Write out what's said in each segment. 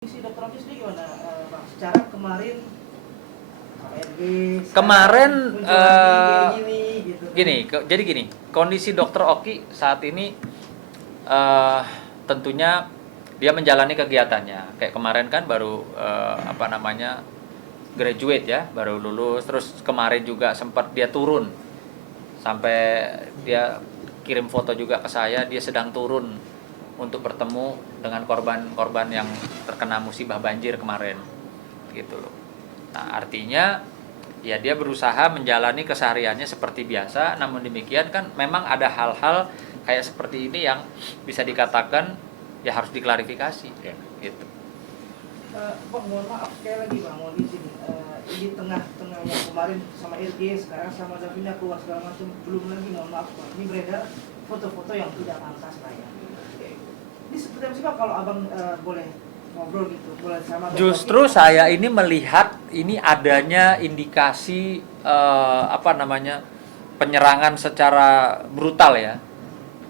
Si Dokter Oki sendiri gimana, Bang? Secara kemarin KRG, Kemarin gini, gitu. jadi gini, kondisi Dokter Oki saat ini tentunya dia menjalani kegiatannya. Kayak kemarin kan baru graduate ya, baru lulus. Terus kemarin juga sempat dia turun, sampai dia kirim foto juga ke saya, dia sedang turun untuk bertemu dengan korban-korban yang terkena musibah banjir kemarin, gitu loh. Nah, artinya ya dia berusaha menjalani kesehariannya seperti biasa, namun demikian kan memang ada hal-hal kayak seperti ini yang bisa dikatakan ya harus diklarifikasi, ya, gitu. Bang, mohon maaf sekali lagi, Bang, mohon izin. Di tengah-tengah yang kemarin sama RG, sekarang sama Davina keluar segala macam, belum lagi, mohon maaf, Bang, ini beredar foto-foto yang tidak pantas lah ya. Ini seperti apa sih, Bang, kalau Abang boleh ngobrol gitu, boleh sama Dokter Justru Oki, saya ini melihat ini adanya indikasi penyerangan secara brutal ya,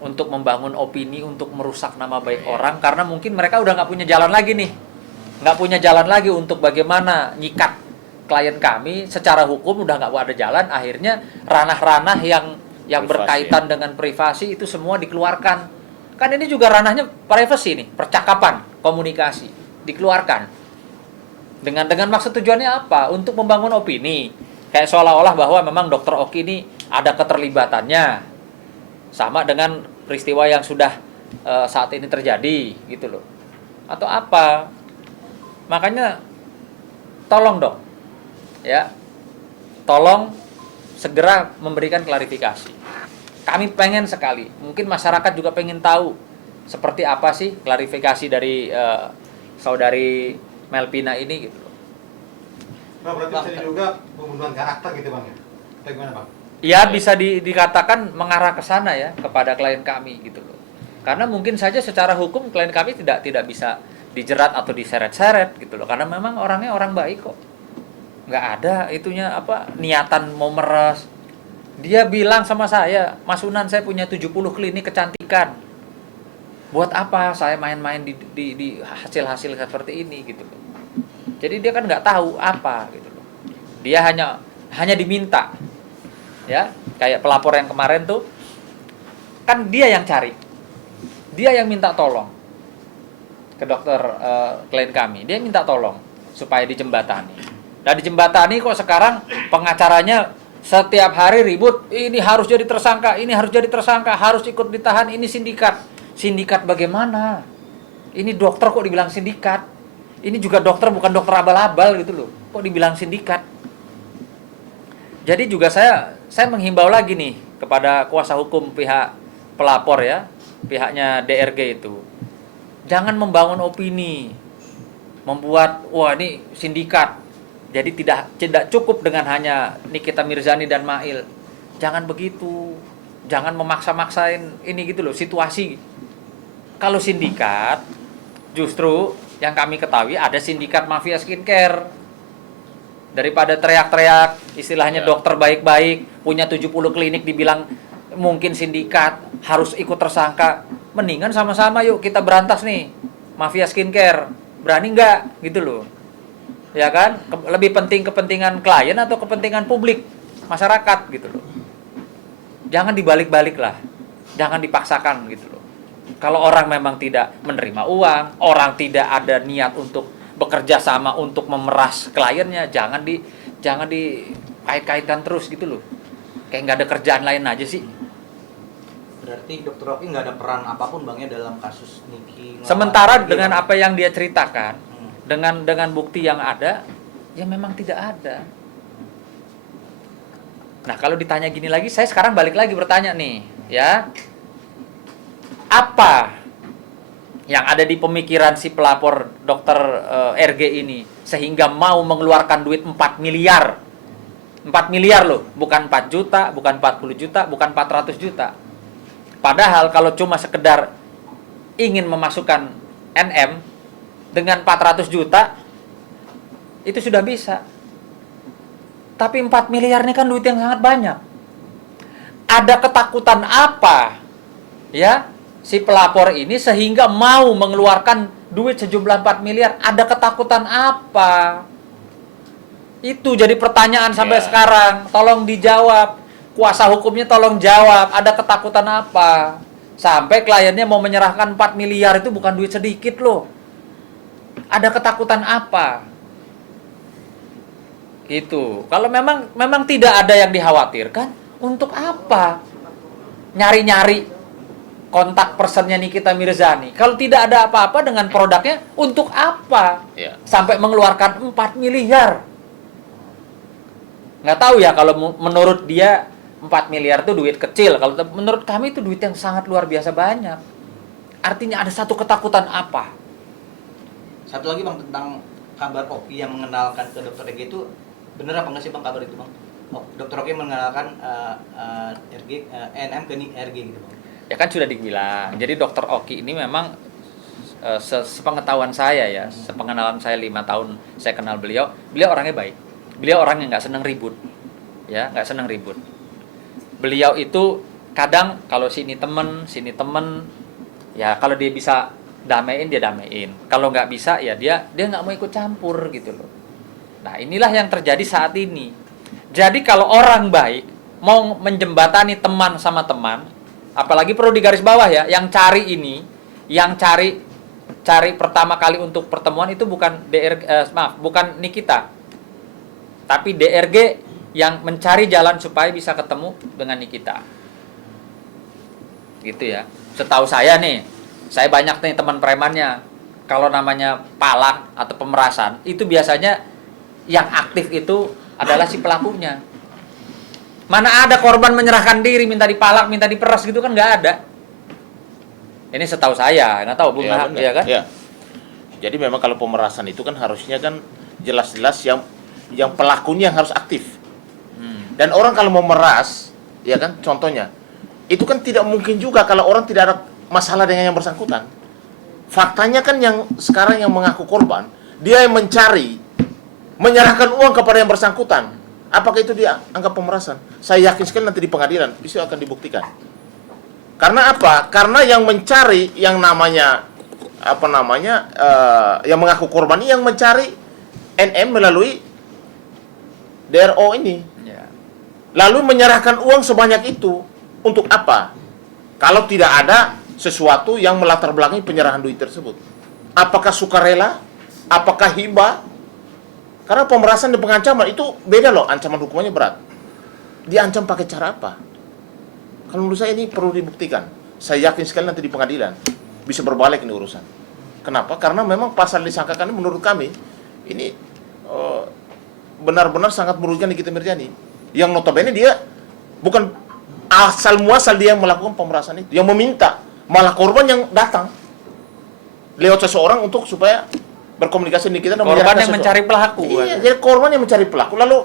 untuk membangun opini, untuk merusak nama baik orang, karena mungkin mereka udah nggak punya jalan lagi nih, nggak punya jalan lagi untuk bagaimana nyikat klien kami secara hukum, udah nggak ada jalan. Akhirnya ranah-ranah yang berkaitan dengan privasi itu semua dikeluarkan. Kan ini juga ranahnya privacy nih, percakapan, komunikasi dikeluarkan. Dengan maksud tujuannya apa? Untuk membangun opini. Kayak seolah-olah bahwa memang Dokter Oki ini ada keterlibatannya sama dengan peristiwa yang sudah saat ini terjadi, gitu loh. Atau apa? Makanya tolong dong, ya, tolong segera memberikan klarifikasi. Kami pengen sekali, mungkin masyarakat juga pengen tahu seperti apa sih klarifikasi dari saudari Melvina ini, gitu loh. Bang, berarti bisa diduga pembunuhan karakter gitu, Bang, ya? Atau gimana, Bang? Ya, bisa dikatakan mengarah ke sana ya, kepada klien kami, gitu loh. Karena mungkin saja secara hukum klien kami tidak bisa dijerat atau diseret-seret, gitu loh. Karena memang orangnya orang baik kok. Nggak ada itunya niatan mau meres. Dia bilang sama saya, Mas Unan, saya punya 70 klinik kecantikan. Buat apa saya main-main di hasil-hasil seperti ini, gitu loh. Jadi dia kan nggak tahu apa, gitu loh. Dia hanya diminta, ya, kayak pelapor yang kemarin tuh, kan dia yang cari, dia yang minta tolong ke dokter klien kami, dia minta tolong supaya dijembatani. Nah, dijembatani kok sekarang pengacaranya setiap hari ribut, ini harus jadi tersangka, ini harus jadi tersangka, harus ikut ditahan, ini sindikat. Sindikat bagaimana? Ini dokter kok dibilang sindikat? Ini juga dokter, bukan dokter abal-abal, gitu loh. Kok dibilang sindikat? Jadi juga saya menghimbau lagi nih kepada kuasa hukum pihak pelapor ya, pihaknya DRG itu. Jangan membangun opini, membuat wah ini sindikat. Jadi tidak cukup dengan hanya Nikita Mirzani dan Mail. Jangan begitu. Jangan memaksa-maksain ini, gitu loh, situasi. Kalau sindikat, justru yang kami ketahui ada sindikat mafia skincare. Daripada teriak-teriak, istilahnya dokter baik-baik, punya 70 klinik dibilang mungkin sindikat, harus ikut tersangka. Mendingan sama-sama yuk kita berantas nih mafia skincare. Berani nggak, gitu loh. Ya kan? Lebih penting kepentingan klien atau kepentingan publik, masyarakat, gitu loh. Jangan dibalik-balik lah. Jangan dipaksakan, gitu loh. Kalau orang memang tidak menerima uang, orang tidak ada niat untuk bekerja sama untuk memeras kliennya, jangan dikait-kaitkan terus, gitu loh. Kayak nggak ada kerjaan lain aja sih. Berarti Dokter Oki nggak ada peran apapun, Bang, ya, dalam kasus Niki. Sementara dengan apa yang dia ceritakan, dengan bukti yang ada, ya memang tidak ada. Nah, kalau ditanya gini lagi, saya sekarang balik lagi bertanya nih, ya. Apa yang ada di pemikiran si pelapor dokter RG ini sehingga mau mengeluarkan duit 4 miliar. 4 miliar loh, bukan 4 juta, bukan 40 juta, bukan 400 juta. Padahal kalau cuma sekedar ingin memasukkan NM dengan 400 juta itu sudah bisa. Tapi 4 miliar ini kan duit yang sangat banyak. Ada ketakutan apa, ya, si pelapor ini sehingga mau mengeluarkan duit sejumlah 4 miliar, ada ketakutan apa? Itu jadi pertanyaan sampai Ya. sekarang. Tolong dijawab. Kuasa hukumnya tolong jawab. Ada ketakutan apa? Sampai kliennya mau menyerahkan 4 miliar itu bukan duit sedikit loh. Ada ketakutan apa? Gitu. Kalau memang tidak ada yang dikhawatirkan, untuk apa? Nyari-nyari kontak personnya Nikita Mirzani. Kalau tidak ada apa-apa dengan produknya, untuk apa? Ya. Sampai mengeluarkan 4 miliar. Nggak tahu ya kalau menurut dia 4 miliar itu duit kecil. Kalau menurut kami itu duit yang sangat luar biasa banyak. Artinya ada satu ketakutan apa? Satu lagi Bang, tentang kabar Oki yang mengenalkan ke Dokter Ege itu bener apa nggak sih Bang kabar itu Bang? Oh, Dokter Oki mengenalkan NM ke RG gitu Bang. Ya kan sudah dibilang. Jadi Dokter Oki ini memang sepengetahuan saya ya, sepengenalan saya 5 tahun saya kenal beliau orangnya baik. Beliau orang yang nggak seneng ribut, ya nggak seneng ribut. Beliau itu kadang kalau sini temen, ya kalau dia bisa damein dia damein. Kalau nggak bisa ya dia nggak mau ikut campur gitu loh. Nah inilah yang terjadi saat ini. Jadi kalau orang baik mau menjembatani teman sama teman, apalagi perlu digaris bawah ya, yang cari pertama kali untuk pertemuan itu bukan bukan Nikita. Tapi DRG yang mencari jalan supaya bisa ketemu dengan Nikita. Gitu ya. Setahu saya nih, saya banyak nih teman premannya. Kalau namanya palak atau pemerasan, itu biasanya yang aktif itu adalah si pelakunya. Mana ada korban menyerahkan diri, minta dipalak, minta diperas gitu kan nggak ada. Ini setahu saya, nggak tahu Bung Nahak, ya kan? Ya. Jadi memang kalau pemerasan itu kan harusnya kan jelas-jelas yang pelakunya yang harus aktif. Dan orang kalau mau meras, ya kan, contohnya, itu kan tidak mungkin juga kalau orang tidak ada masalah dengan yang bersangkutan. Faktanya kan yang sekarang yang mengaku korban, dia yang menyerahkan uang kepada yang bersangkutan. Apakah itu dia anggap pemerasan? Saya yakin sekali nanti di pengadilan itu akan dibuktikan. Karena apa? Karena yang mencari yang namanya yang mengaku korban ini yang mencari NM melalui DRO ini. Ya. Lalu menyerahkan uang sebanyak itu untuk apa? Kalau tidak ada sesuatu yang melatar belakangi penyerahan duit tersebut. Apakah sukarela? Apakah hibah? Karena pemerasan dan pengancaman itu beda loh, ancaman hukumannya berat. Diancam pakai cara apa? Kalau menurut saya ini perlu dibuktikan. Saya yakin sekali nanti di pengadilan bisa berbalik ini urusan. Kenapa? Karena memang pasal disangkakan ini menurut kami ini benar-benar sangat merugikan Nikita Mirzani. Yang notabene dia bukan asal muasal dia yang melakukan pemerasan itu, yang meminta, malah korban yang datang lewat seseorang untuk supaya berkomunikasi dengan kita dan Korban menyerahkan yang mencari pelaku. Iya, jadi korban yang mencari pelaku, lalu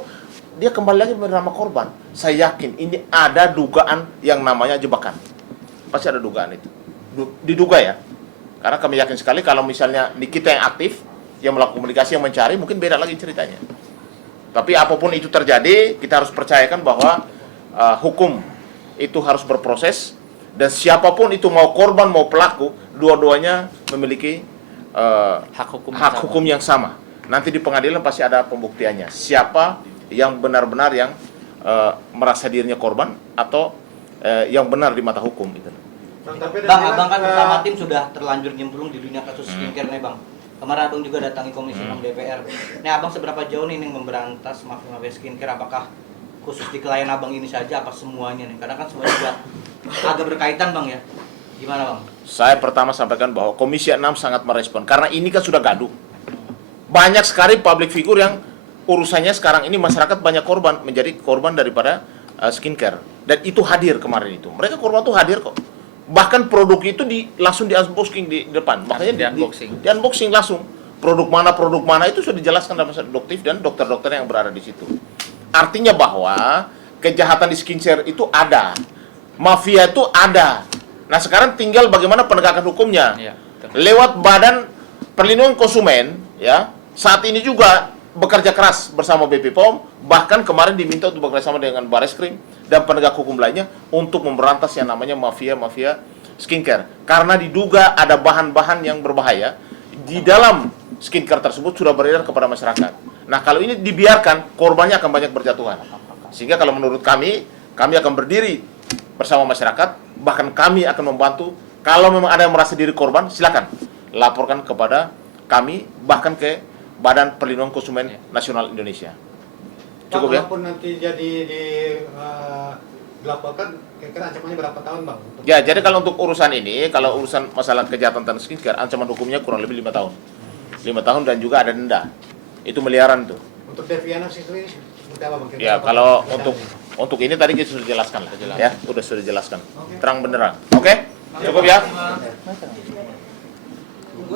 dia kembali lagi bernama korban. Saya yakin ini ada dugaan yang namanya jebakan. Pasti ada dugaan itu. Diduga ya. Karena kami yakin sekali kalau misalnya Nikita yang aktif, yang melakukan komunikasi, yang mencari, mungkin beda lagi ceritanya. Tapi apapun itu terjadi, kita harus percayakan bahwa hukum itu harus berproses, dan siapapun itu mau korban mau pelaku, dua-duanya memiliki hak hukum yang sama. Nanti di pengadilan pasti ada pembuktiannya. Siapa yang benar-benar yang merasa dirinya korban atau yang benar di mata hukum gitu. Bang, abang kan bersama tim sudah terlanjur nyemplung di dunia kasus skincare nih Bang. Kemarin abang juga datangi Komisi 6 DPR. Nih abang seberapa jauh nih memberantas mafia skincare? Apakah khusus di klien abang ini saja, apa semuanya nih? Karena kan semua juga agak berkaitan Bang ya. Gimana Bang? Saya pertama sampaikan bahwa Komisi 6 sangat merespon karena ini kan sudah gaduh. Banyak sekali public figure yang urusannya sekarang ini masyarakat banyak korban, menjadi korban daripada skincare. Dan itu hadir kemarin itu. Mereka korban itu hadir kok. Bahkan produk itu langsung di unboxing di depan. Makanya di unboxing langsung. Produk mana itu sudah dijelaskan dalam doktif dan dokter-dokter yang berada di situ. Artinya bahwa kejahatan di skincare itu ada. Mafia itu ada. Nah, sekarang tinggal bagaimana penegakan hukumnya. Ya, lewat Badan Perlindungan Konsumen ya. Saat ini juga bekerja keras bersama BP POM, bahkan kemarin diminta untuk bekerjasama dengan Bareskrim dan penegak hukum lainnya untuk memberantas yang namanya mafia skincare. Karena diduga ada bahan-bahan yang berbahaya di dalam skincare tersebut sudah beredar kepada masyarakat. Nah, kalau ini dibiarkan, korbannya akan banyak berjatuhan. Sehingga kalau menurut kami akan berdiri bersama masyarakat, bahkan kami akan membantu. Kalau memang ada yang merasa diri korban, silakan laporkan kepada kami, bahkan ke Badan Perlindungan Konsumen Nasional Indonesia. Cukup ya? Walaupun nanti jadi dilaporkan, kira-kira ancamannya berapa tahun bang? Ya, jadi kalau untuk urusan ini, kalau urusan masalah kejahatan tentang skincare, ancaman hukumnya kurang lebih 5 tahun. 5 tahun dan juga ada denda. Itu miliaran tuh. Untuk Deviana sendiri seperti apa bang? Ya, kalau untuk ini tadi kita sudah jelaskan lah. Ya, sudah jelaskan. Terang benderang. Oke? Cukup ya?